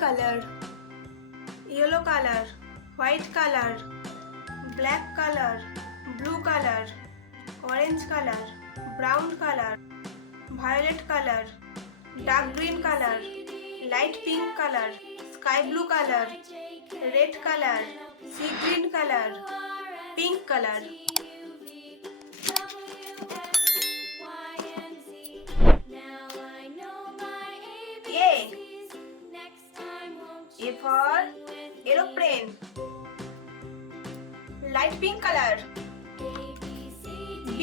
color, yellow color, white color, black color, blue color, orange color, brown color, violet color, dark green color, light pink color, sky blue color, red color, sea green color, pink color. A for aeroplane, light pink color. B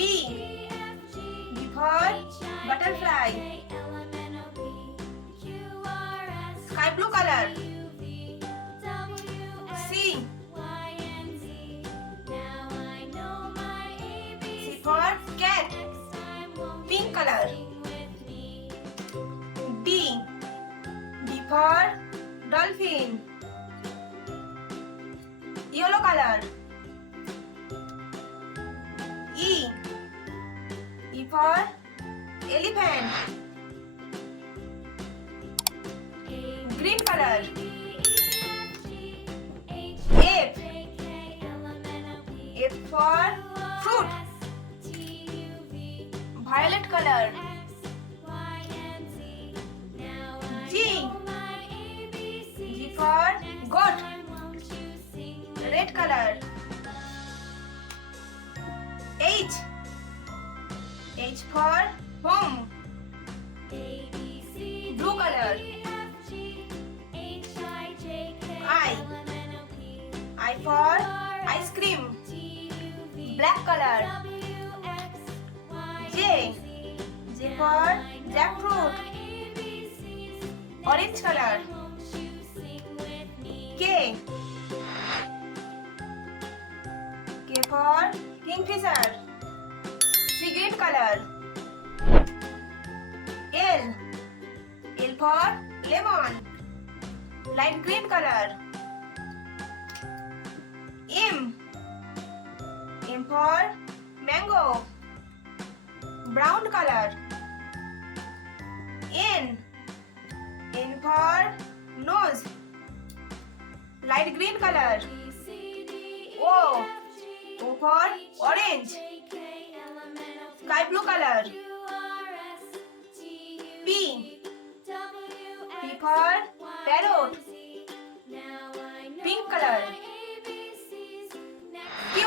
for butterfly, sky blue color. C for cat, pink color. D for dolphin, yellow color. E for elephant, green color. F for fruit, violet color. G for goat, red color. H for home, blue color. I for ice cream, black color. J for jackfruit, orange color. K for kingfisher, sea green color. L for lemon, light green color. M for mango, brown color. N for nose, light green color. O for orange, sky blue color. P for parrot, pink color. Q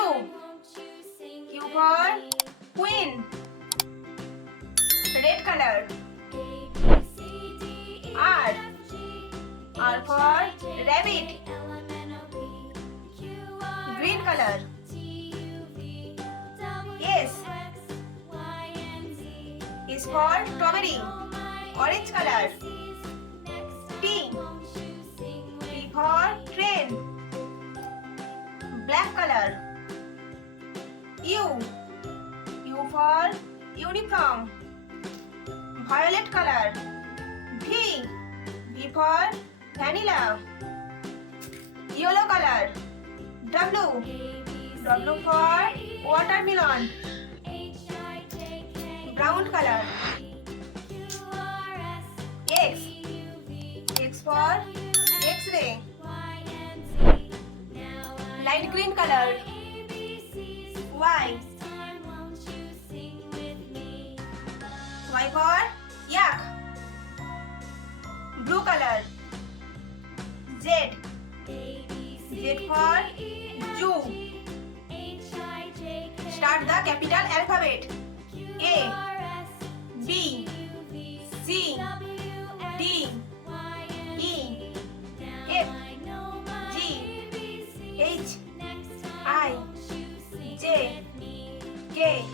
for queen, red color. R for rabbit, green color. S for strawberry, orange color. T for train, black color. U for uniform, violet color. V for vanilla, yellow color. W for watermelon, brown color. X for X-ray, light green color. Y for yak, blue color. Z for zoo. Start the capital alphabet. A B C D E F G H I J K